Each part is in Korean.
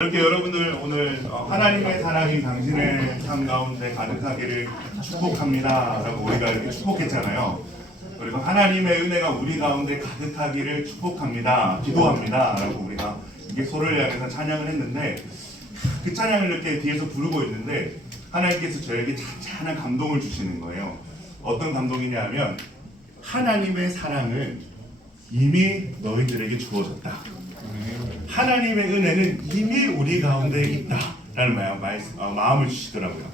이렇게 여러분들 오늘 어, 하나님의 사랑이 당신의 삶 가운데 가득하기를 축복합니다. 라고 우리가 이렇게 축복했잖아요. 그리고 하나님의 은혜가 우리 가운데 가득하기를 축복합니다. 기도합니다. 라고 우리가 이게 소를 향해서 찬양을 했는데 그 찬양을 이렇게 뒤에서 부르고 있는데 하나님께서 저에게 잔잔한 감동을 주시는 거예요. 어떤 감동이냐 하면 하나님의 사랑을 이미 너희들에게 주어졌다. 하나님의 은혜는 이미 우리 가운데 있다라는 마음, 어, 마음을 주시더라고요.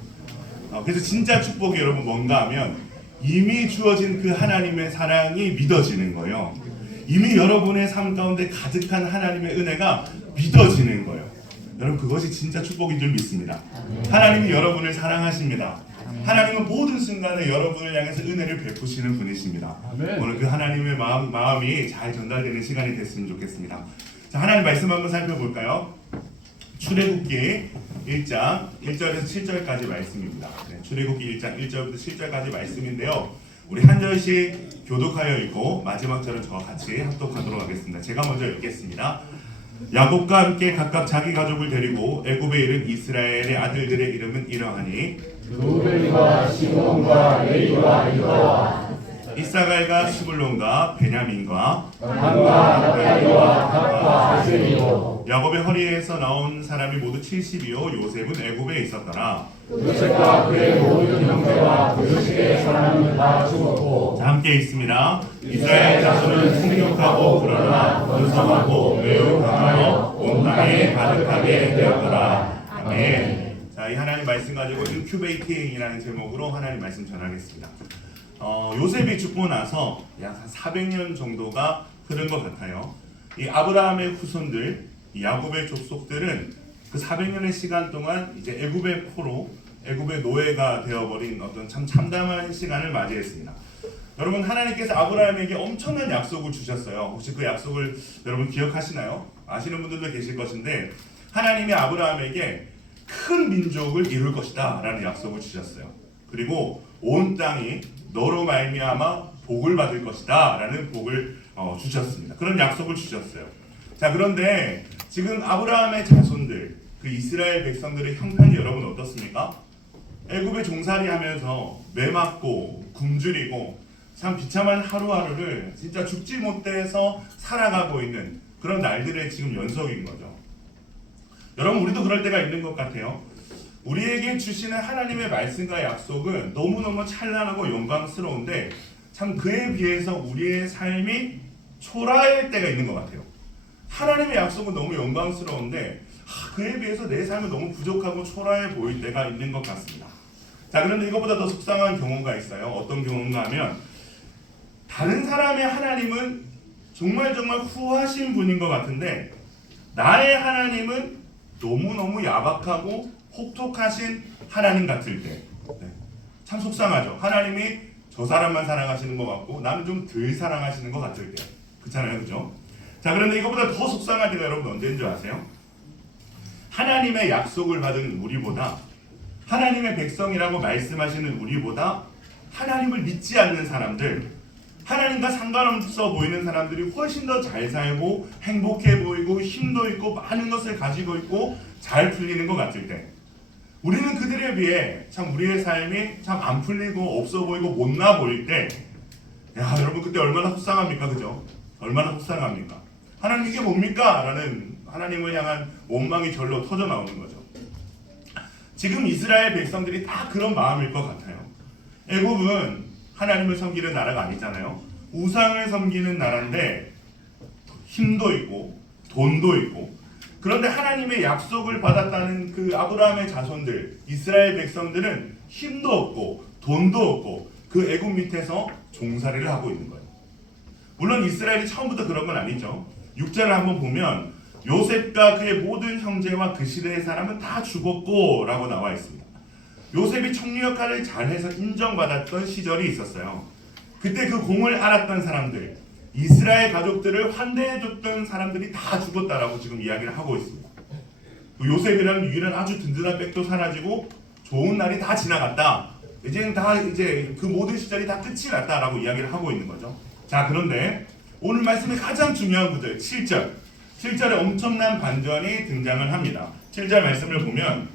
어, 그래서 진짜 축복이 여러분 뭔가 하면 이미 주어진 그 하나님의 사랑이 믿어지는 거예요. 이미 여러분의 삶 가운데 가득한 하나님의 은혜가 믿어지는 거예요. 여러분 그것이 진짜 축복인 줄 믿습니다. 하나님이 여러분을 사랑하십니다. 하나님은 모든 순간에 여러분을 향해서 은혜를 베푸시는 분이십니다. 오늘 그 하나님의 마음, 마음이 잘 전달되는 시간이 됐으면 좋겠습니다. 자, 하나님 말씀 한번 살펴볼까요? 출애굽기 1장 1절에서 7절까지 말씀입니다. 네, 출애굽기 1장 1절부터 7절까지 말씀인데요. 우리 한 절씩 교독하여 읽고 마지막 절은 저와 같이 합독하도록 하겠습니다. 제가 먼저 읽겠습니다. 야곱과 함께 각각 자기 가족을 데리고 애굽에 이른 이스라엘의 아들들의 이름은 이러하니 루벤과 시몬과 레이와 유다와 이사갈과 스불론과 베냐민과 야곱의 허리에서 나온 사람이 모두 70이요 요셉은 애굽에 있었더라. 요셉과 그의 모든 형제와 그 시대의 사람은 다 죽었고 자, 함께 있습니다. 이스라엘 자손은 생육하고 불어나 번성하고 매우 강하여 온 땅에 가득하게 되었더라. 아멘. 자, 이 하나님 말씀 가지고 인큐베이팅이라는 제목으로 하나님 말씀 전하겠습니다. 어, 요셉이 죽고 나서 약 한 400년 정도가 흐른 것 같아요. 이 아브라함의 후손들, 이 야곱의 족속들은 그 400년의 시간 동안 이제 애굽의 포로, 애굽의 노예가 되어버린 어떤 참 참담한 시간을 맞이했습니다. 여러분 하나님께서 아브라함에게 엄청난 약속을 주셨어요. 혹시 그 약속을 여러분 기억하시나요? 아시는 분들도 계실 것인데 하나님이 아브라함에게 큰 민족을 이룰 것이다라는 약속을 주셨어요. 그리고 온 땅이 너로 말미암아 복을 받을 것이다 라는 복을 어, 주셨습니다. 그런 약속을 주셨어요. 자 그런데 지금 아브라함의 자손들 그 이스라엘 백성들의 형편이 여러분 어떻습니까? 애굽에 종살이 하면서 매맞고 굶주리고 참 비참한 하루하루를 진짜 죽지 못해서 살아가고 있는 그런 날들의 지금 연속인 거죠. 여러분 우리도 그럴 때가 있는 것 같아요. 우리에게 주시는 하나님의 말씀과 약속은 너무너무 찬란하고 영광스러운데 참 그에 비해서 우리의 삶이 초라할 때가 있는 것 같아요. 하나님의 약속은 너무 영광스러운데 아, 그에 비해서 내 삶은 너무 부족하고 초라해 보일 때가 있는 것 같습니다. 자 그런데 이거보다 더 속상한 경우가 있어요. 어떤 경우인가 하면 다른 사람의 하나님은 정말 정말 후하신 분인 것 같은데 나의 하나님은 너무너무 야박하고 혹독하신 하나님 같을 때. 네. 참 속상하죠. 하나님이 저 사람만 사랑하시는 것 같고 나는 좀 덜 사랑하시는 것 같을 때. 그렇잖아요. 그죠? 자, 그런데 이거보다 더 속상한 때가 여러분 언제인 줄 아세요? 하나님의 약속을 받은 우리보다 하나님의 백성이라고 말씀하시는 우리보다 하나님을 믿지 않는 사람들, 하나님과 상관없어 보이는 사람들이 훨씬 더 잘 살고 행복해 보이고 힘도 있고 많은 것을 가지고 있고 잘 풀리는 것 같을 때 우리는 그들에 비해 참 우리의 삶이 참 안 풀리고 없어 보이고 못나 보일 때 야, 여러분 그때 얼마나 속상합니까? 그죠? 얼마나 속상합니까? 하나님 이게 뭡니까? 라는 하나님을 향한 원망이 절로 터져 나오는 거죠. 지금 이스라엘 백성들이 다 그런 마음일 것 같아요. 애굽은 하나님을 섬기는 나라가 아니잖아요. 우상을 섬기는 나라인데 힘도 있고 돈도 있고 그런데 하나님의 약속을 받았다는 그 아브라함의 자손들 이스라엘 백성들은 힘도 없고 돈도 없고 그 애굽 밑에서 종살이를 하고 있는 거예요. 물론 이스라엘이 처음부터 그런 건 아니죠. 6절을 한번 보면 요셉과 그의 모든 형제와 그 시대의 사람은 다 죽었고 라고 나와 있습니다. 요셉이 총리 역할을 잘해서 인정받았던 시절이 있었어요. 그때 그 공을 알았던 사람들, 이스라엘 가족들을 환대해줬던 사람들이 다 죽었다라고 지금 이야기를 하고 있습니다. 그 요셉이라는 유일한 아주 든든한 백도 사라지고 좋은 날이 다 지나갔다. 이제는 다 이제 그 모든 시절이 다 끝이 났다라고 이야기를 하고 있는 거죠. 자 그런데 오늘 말씀의 가장 중요한 구절 7절. 7절에 엄청난 반전이 등장을 합니다. 7절 말씀을 보면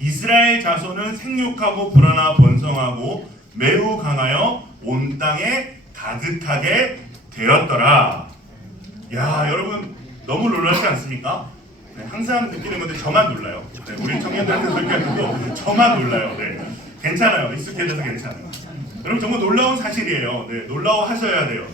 이스라엘 자손은 생육하고 불어나 번성하고 매우 강하여 온 땅에 가득하게 되었더라. 야 여러분 너무 놀라지 않습니까? 네, 항상 느끼는 건데 저만 놀라요. 네, 우리 청년들한테 설교하는도 저만 놀라요. 네, 괜찮아요. 익숙해져서 괜찮아요. 여러분 정말 놀라운 사실이에요. 네, 놀라워 하셔야 돼요.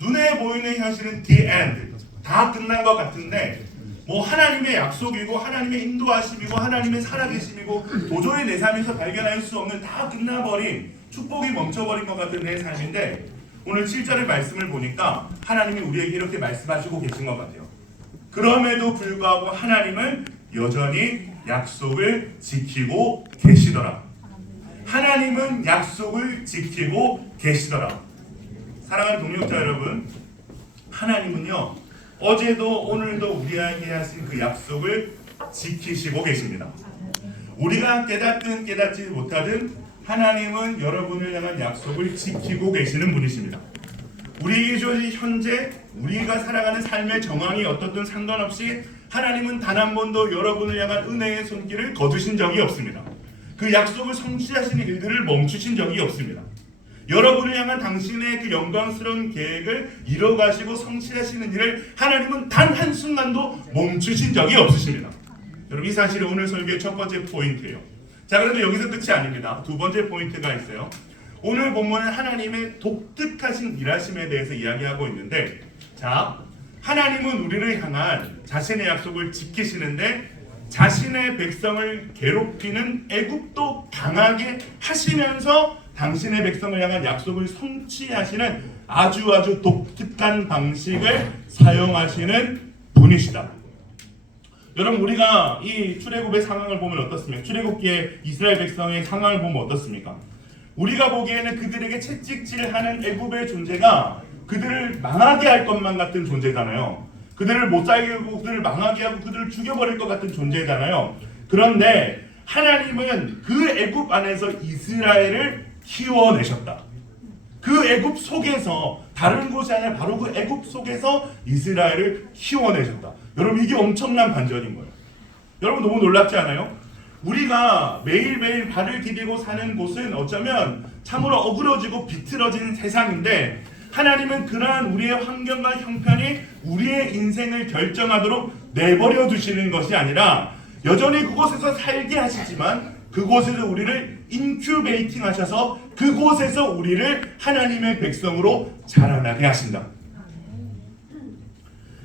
눈에 보이는 현실은 the end. 다 끝난 것 같은데 뭐 하나님의 약속이고 하나님의 인도하심이고 하나님의 살아계심이고 도저히 내 삶에서 발견할 수 없는 다 끝나버린 축복이 멈춰버린 것 같은 내 삶인데 오늘 7절의 말씀을 보니까 하나님이 우리에게 이렇게 말씀하시고 계신 것 같아요. 그럼에도 불구하고 하나님은 여전히 약속을 지키고 계시더라. 하나님은 약속을 지키고 계시더라. 사랑하는 동역자 여러분, 하나님은요 어제도 오늘도 우리에게 하신 그 약속을 지키시고 계십니다. 우리가 깨닫든 깨닫지 못하든 하나님은 여러분을 향한 약속을 지키고 계시는 분이십니다. 우리에게 주어진 현재 우리가 살아가는 삶의 정황이 어떻든 상관없이 하나님은 단 한 번도 여러분을 향한 은혜의 손길을 거두신 적이 없습니다. 그 약속을 성취하시는 일들을 멈추신 적이 없습니다. 여러분을 향한 당신의 그 영광스러운 계획을 이뤄가시고 성취하시는 일을 하나님은 단 한순간도 멈추신 적이 없으십니다. 여러분 이 사실이 오늘 설교의 첫 번째 포인트예요. 자 그런데 여기서 끝이 아닙니다. 두 번째 포인트가 있어요. 오늘 본문은 하나님의 독특하신 일하심에 대해서 이야기하고 있는데 자 하나님은 우리를 향한 자신의 약속을 지키시는데 자신의 백성을 괴롭히는 애굽도 강하게 하시면서 당신의 백성을 향한 약속을 성취하시는 아주 아주 독특한 방식을 사용하시는 분이시다. 여러분 우리가 이 출애굽의 상황을 보면 어떻습니까? 출애굽기의 이스라엘 백성의 상황을 보면 어떻습니까? 우리가 보기에는 그들에게 채찍질하는 애굽의 존재가 그들을 망하게 할 것만 같은 존재잖아요. 그들을 못 살게 하고 그들을 망하게 하고 그들을 죽여버릴 것 같은 존재잖아요. 그런데 하나님은 그 애굽 안에서 이스라엘을 키워내셨다. 그 애굽 속에서 다른 곳이 아니라 바로 그 애굽 속에서 이스라엘을 키워내셨다. 여러분 이게 엄청난 반전인 거예요. 여러분 너무 놀랍지 않아요? 우리가 매일매일 발을 디디고 사는 곳은 어쩌면 참으로 어그러지고 비틀어진 세상인데 하나님은 그러한 우리의 환경과 형편이 우리의 인생을 결정하도록 내버려 두시는 것이 아니라 여전히 그곳에서 살게 하시지만 그곳에서 우리를 인큐베이팅 하셔서 그곳에서 우리를 하나님의 백성으로 자라나게 하신다.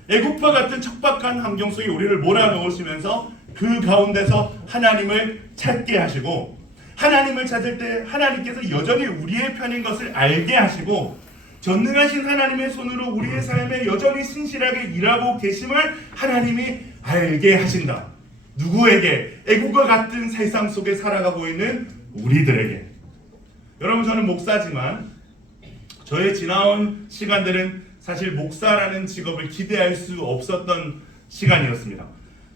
애국과 같은 척박한 환경 속에 우리를 몰아넣으시면서 그 가운데서 하나님을 찾게 하시고 하나님을 찾을 때 하나님께서 여전히 우리의 편인 것을 알게 하시고 전능하신 하나님의 손으로 우리의 삶에 여전히 신실하게 일하고 계심을 하나님이 알게 하신다. 누구에게 애국과 같은 세상 속에 살아가고 있는 우리들에게. 여러분 저는 목사지만 저의 지나온 시간들은 사실 목사라는 직업을 기대할 수 없었던 시간이었습니다.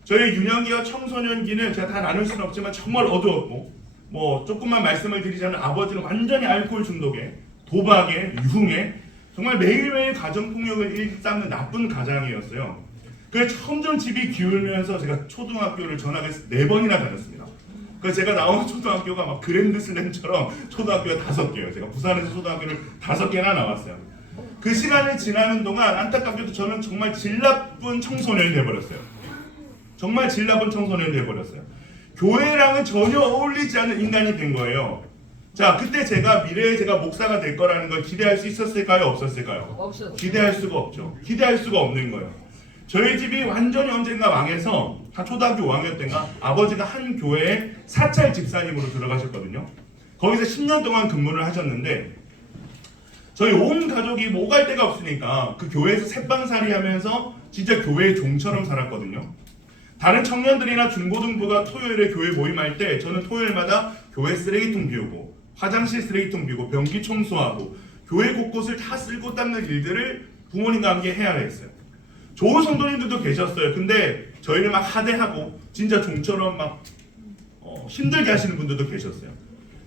저희 유년기와 청소년기는 제가 다 나눌 수는 없지만 정말 어두웠고 뭐 조금만 말씀을 드리자면 아버지는 완전히 알코올 중독에 도박에 유흥에 정말 매일매일 가정폭력을 일삼는 나쁜 가장이었어요. 그래서 점점 집이 기울면서 제가 초등학교를 전학을 네 번이나 다녔습니다. 그래서 제가 나온 초등학교가 막 그랜드슬램처럼 초등학교가 다섯 개예요. 제가 부산에서 초등학교를 다섯 개나 나왔어요. 그 시간을 지나는 동안 안타깝게도 저는 정말 질 나쁜 청소년이 돼버렸어요. 정말 질 나쁜 청소년이 돼버렸어요. 교회랑은 전혀 어울리지 않는 인간이 된 거예요. 자, 그때 제가 미래에 제가 목사가 될 거라는 걸 기대할 수 있었을까요? 없었을까요? 없어. 기대할 수가 없죠. 기대할 수가 없는 거예요. 저희 집이 완전히 언젠가 망해서 한 초등학교 5학년 때인가 아버지가 한 교회에 사찰 집사님으로 들어가셨거든요. 거기서 10년 동안 근무를 하셨는데 저희 온 가족이 뭐 오갈 데가 없으니까 그 교회에서 새빵살이 하면서 진짜 교회의 종처럼 살았거든요. 다른 청년들이나 중고등부가 토요일에 교회 모임할 때 저는 토요일마다 교회 쓰레기통 비우고 화장실 쓰레기통 비우고 변기 청소하고 교회 곳곳을 다 쓸고 닦는 일들을 부모님과 함께 해야 했어요. 좋은 성도님들도 계셨어요. 근데 저희를 막 하대하고 진짜 종처럼 막 어, 힘들게 하시는 분들도 계셨어요.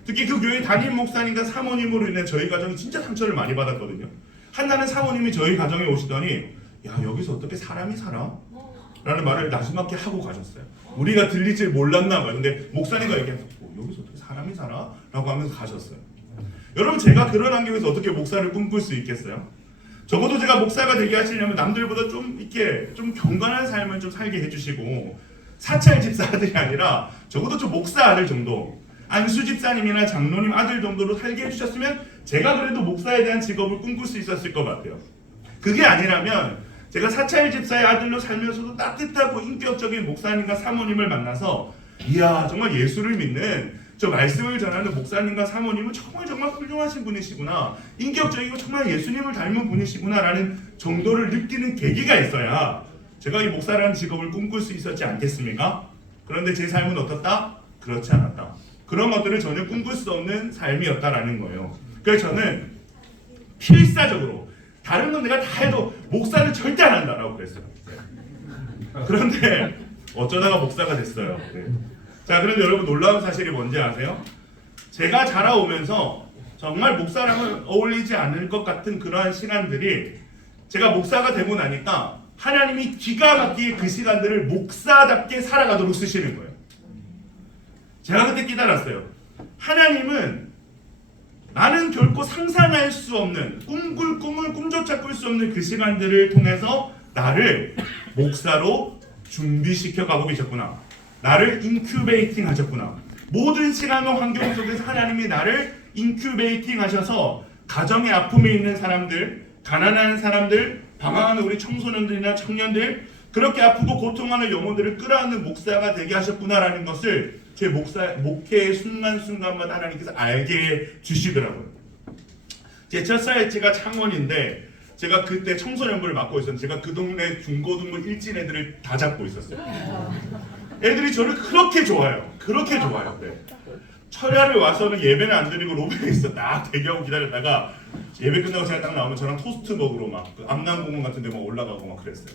특히 그 교회 담임 목사님과 사모님으로 인해 저희 가정이 진짜 상처를 많이 받았거든요. 한나는 사모님이 저희 가정에 오시더니 야 여기서 어떻게 사람이 살아? 라는 말을 나지막히 하고 가셨어요. 우리가 들리질 몰랐나 봐요. 근데 목사님과 얘기해서 어, 여기서 어떻게 사람이 살아? 라고 하면서 가셨어요. 여러분 제가 그런 환경에서 어떻게 목사를 꿈꿀 수 있겠어요? 적어도 제가 목사가 되게 하시려면 남들보다 좀 이렇게 좀 경건한 삶을 좀 살게 해주시고 사찰 집사들이 아니라 적어도 좀 목사 아들 정도 안수 집사님이나 장로님 아들 정도로 살게 해주셨으면 제가 그래도 목사에 대한 직업을 꿈꿀 수 있었을 것 같아요. 그게 아니라면 제가 사찰 집사의 아들로 살면서도 따뜻하고 인격적인 목사님과 사모님을 만나서 이야 정말 예수를 믿는 저 말씀을 전하는 목사님과 사모님은 정말 정말 훌륭하신 분이시구나 인격적이고 정말 예수님을 닮은 분이시구나라는 정도를 느끼는 계기가 있어야 제가 이 목사라는 직업을 꿈꿀 수 있었지 않겠습니까? 그런데 제 삶은 어떻다? 그렇지 않았다. 그런 것들을 전혀 꿈꿀 수 없는 삶이었다라는 거예요. 그래서 저는 필사적으로 다른 건 내가 다 해도 목사는 절대 안 한다라고 그랬어요. 그런데 어쩌다가 목사가 됐어요. 네. 자, 그런데 여러분 놀라운 사실이 뭔지 아세요? 제가 자라오면서 정말 목사랑은 어울리지 않을 것 같은 그러한 시간들이 제가 목사가 되고 나니까 하나님이 기가 막히게 그 시간들을 목사답게 살아가도록 쓰시는 거예요. 제가 그때 깨달았어요. 하나님은 나는 결코 상상할 수 없는 꿈꿀 꿈을 꿈조차 꿀 수 없는 그 시간들을 통해서 나를 목사로 준비시켜 가고 계셨구나. 나를 인큐베이팅 하셨구나. 모든 시간과 환경 속에서 하나님이 나를 인큐베이팅 하셔서 가정의 아픔에 있는 사람들, 가난한 사람들, 방황하는 우리 청소년들이나 청년들, 그렇게 아프고 고통하는 영혼들을 끌어안는 목사가 되게 하셨구나라는 것을 제 목사 목회의 순간순간마다 하나님께서 알게 해 주시더라고요. 제 첫 사회지가 창원인데 제가 그때 청소년부를 맡고 있었는데 제가 그 동네 중고등부 일진 애들을 다 잡고 있었어요. 애들이 저를 그렇게 좋아요. 그렇게 좋아요. 네. 철야를 와서는 예배는 안 드리고 로비에 있어 딱 대기하고 기다렸다가 예배 끝나고 제가 딱 나오면 저랑 토스트 먹으러 막 그 암남공원 같은 데 막 올라가고 막 그랬어요.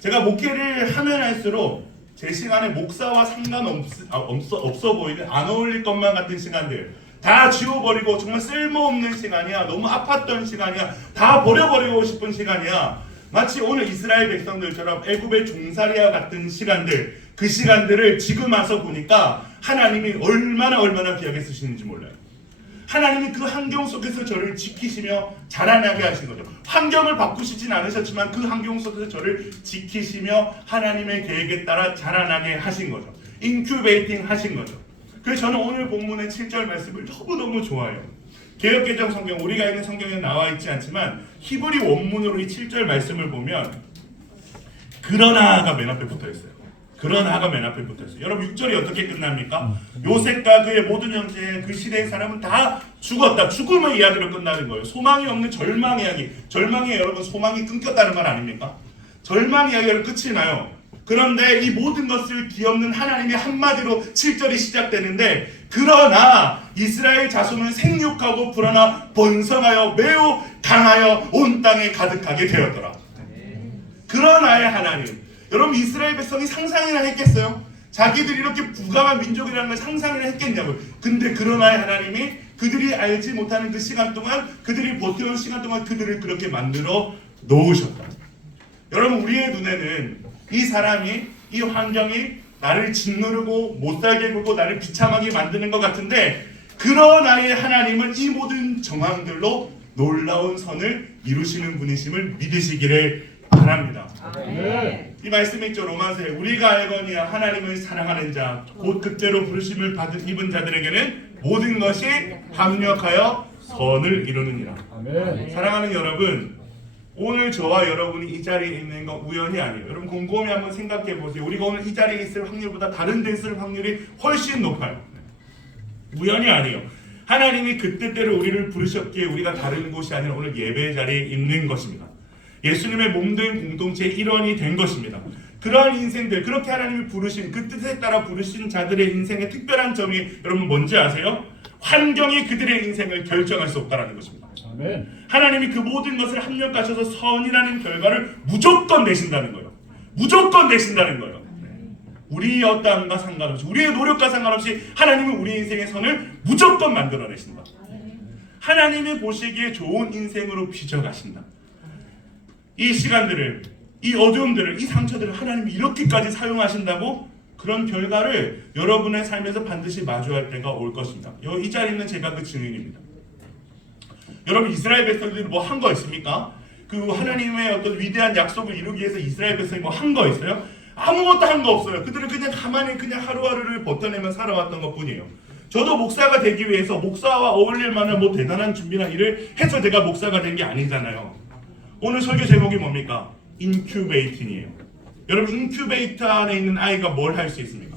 제가 목회를 하면 할수록 제 시간에 목사와 상관없 아, 없어, 없어 보이는 안 어울릴 것만 같은 시간들 다 지워버리고 정말 쓸모없는 시간이야 너무 아팠던 시간이야 다 버려버리고 싶은 시간이야 마치 오늘 이스라엘 백성들처럼 애굽의 종살이와 같은 시간들 그 시간들을 지금 와서 보니까 하나님이 얼마나 얼마나 귀하게 쓰시는지 몰라요 하나님이 그 환경 속에서 저를 지키시며 자라나게 하신 거죠. 환경을 바꾸시진 않으셨지만 그 환경 속에서 저를 지키시며 하나님의 계획에 따라 자라나게 하신 거죠. 인큐베이팅 하신 거죠. 그래서 저는 오늘 본문의 7절 말씀을 너무너무 좋아해요. 개혁개정 성경, 우리가 읽는 성경에 나와 있지 않지만 히브리 원문으로 이 7절 말씀을 보면 그러나가 맨 앞에 붙어 있어요. 그러나가 맨 앞에 붙어 있어요. 여러분 6절이 어떻게 끝납니까? 요셉과 그의 모든 형제 그 시대의 사람은 다 죽었다. 죽음의 이야기로 끝나는 거예요. 소망이 없는 절망 이야기. 절망이 여러분 소망이 끊겼다는 말 아닙니까? 절망 이야기로 끝이 나요. 그런데 이 모든 것을 뒤엎는 하나님의 한마디로 7절이 시작되는데 그러나 이스라엘 자손은 생육하고 불어나 번성하여 매우 강하여 온 땅에 가득하게 되었더라. 그러나의 하나님. 여러분 이스라엘 백성이 상상이나 했겠어요? 자기들이 이렇게 부강한 민족이라는 걸 상상이나 했겠냐고요. 근데 그러나의 하나님이 그들이 알지 못하는 그 시간 동안 그들이 버텨온 시간 동안 그들을 그렇게 만들어 놓으셨다. 여러분 우리의 눈에는 이 사람이 이 환경이 나를 짓누르고 못 살게 굴고 나를 비참하게 만드는 것 같은데 그러나의 하나님은 이 모든 정황들로 놀라운 선을 이루시는 분이심을 믿으시기를 바랍니다. 이 말씀이 있죠 로마서에. 우리가 알거니와 하나님을 사랑하는 자 곧 그때로 부르심을 받은 입은 자들에게는 모든 것이 합력하여 선을 이루느니라. 아멘. 사랑하는 여러분 오늘 저와 여러분이 이 자리에 있는 건 우연이 아니에요. 여러분 곰곰이 한번 생각해 보세요. 우리가 오늘 이 자리에 있을 확률보다 다른 데 있을 확률이 훨씬 높아요 우연이 아니에요 하나님이 그 뜻대로 우리를 부르셨기에 우리가 다른 곳이 아니라 오늘 예배 자리에 있는 것입니다 예수님의 몸된 공동체의 일원이 된 것입니다. 그러한 인생들, 그렇게 하나님이 부르신 그 뜻에 따라 부르신 자들의 인생의 특별한 점이 여러분 뭔지 아세요? 환경이 그들의 인생을 결정할 수 없다라는 것입니다. 아멘. 하나님이 그 모든 것을 합력하셔서 선이라는 결과를 무조건 내신다는 거예요. 무조건 내신다는 거예요. 우리의 어떠함과 상관없이, 우리의 노력과 상관없이 하나님은 우리 인생의 선을 무조건 만들어내신다. 하나님이 보시기에 좋은 인생으로 빚어가신다. 이 시간들을 이 어두움들을 이 상처들을 하나님이 이렇게까지 사용하신다고 그런 결과를 여러분의 삶에서 반드시 마주할 때가 올 것입니다. 여- 이 자리는 제가 그 증인입니다. 여러분 이스라엘 백성들이 뭐 한 거 있습니까? 그 하나님의 어떤 위대한 약속을 이루기 위해서 이스라엘 백성이 뭐 한 거 있어요? 아무것도 한 거 없어요. 그들은 그냥 가만히 그냥 하루하루를 버텨내며 살아왔던 것 뿐이에요. 저도 목사가 되기 위해서 목사와 어울릴 만한 뭐 대단한 준비나 일을 해서 제가 목사가 된 게 아니잖아요. 오늘 설교 제목이 뭡니까? 인큐베이팅이에요. 여러분 인큐베이터 안에 있는 아이가 뭘 할 수 있습니까?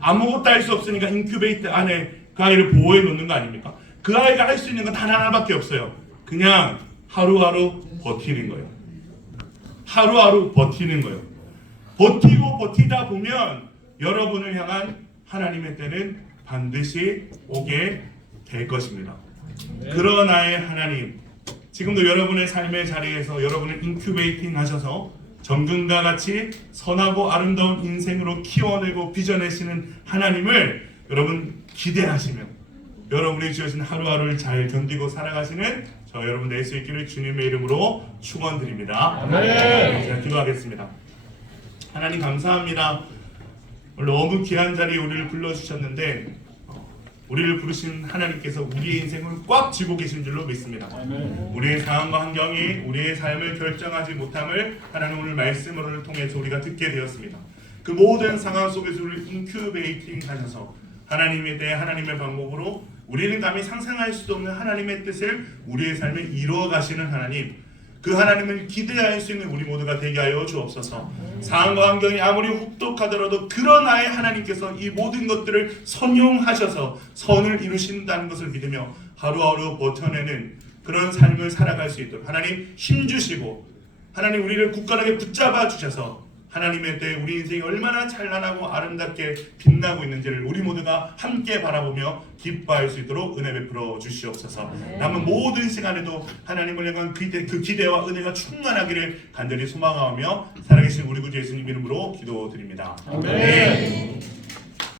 아무것도 할 수 없으니까 인큐베이터 안에 그 아이를 보호해 놓는 거 아닙니까? 그 아이가 할 수 있는 건 단 하나밖에 없어요. 그냥 하루하루 버티는 거예요. 하루하루 버티는 거예요. 버티고 버티다 보면 여러분을 향한 하나님의 때는 반드시 오게 될 것입니다. 그런 나의 하나님, 지금도 여러분의 삶의 자리에서 여러분을 인큐베이팅 하셔서 정금과 같이 선하고 아름다운 인생으로 키워내고 빚어내시는 하나님을 여러분 기대하시며 여러분이 주어진 하루하루를 잘 견디고 살아가시는 저 여러분 될수 있기를 주님의 이름으로 축원드립니다. 아멘. 제가 기도하겠습니다. 하나님 감사합니다. 오늘 너무 귀한 자리에 우리를 불러주셨는데 어, 우리를 부르신 하나님께서 우리의 인생을 꽉 쥐고 계신 줄로 믿습니다. 우리의 상황과 환경이 우리의 삶을 결정하지 못함을 하나님 오늘 말씀을 통해서 우리가 듣게 되었습니다. 그 모든 상황 속에서 우리를 인큐베이팅 하셔서 하나님에 대해 하나님의 방법으로 우리는 감히 상상할 수도 없는 하나님의 뜻을 우리의 삶에 이루어 가시는 하나님 그 하나님을 기대할 수 있는 우리 모두가 되게 하여 주옵소서. 상황과 환경이 아무리 혹독하더라도 그런 나의 하나님께서 이 모든 것들을 선용하셔서 선을 이루신다는 것을 믿으며 하루하루 버텨내는 그런 삶을 살아갈 수 있도록 하나님 힘 주시고 하나님 우리를 굳건하게 붙잡아 주셔서 하나님의 때 우리 인생이 얼마나 찬란하고 아름답게 빛나고 있는지를 우리 모두가 함께 바라보며 기뻐할 수 있도록 은혜 베풀어 주시옵소서. 남은 모든 시간에도 하나님을 향한 기대, 그 기대와 은혜가 충만하기를 간절히 소망하며 살아계신 우리 구주 예수님 이름으로 기도드립니다. 아멘.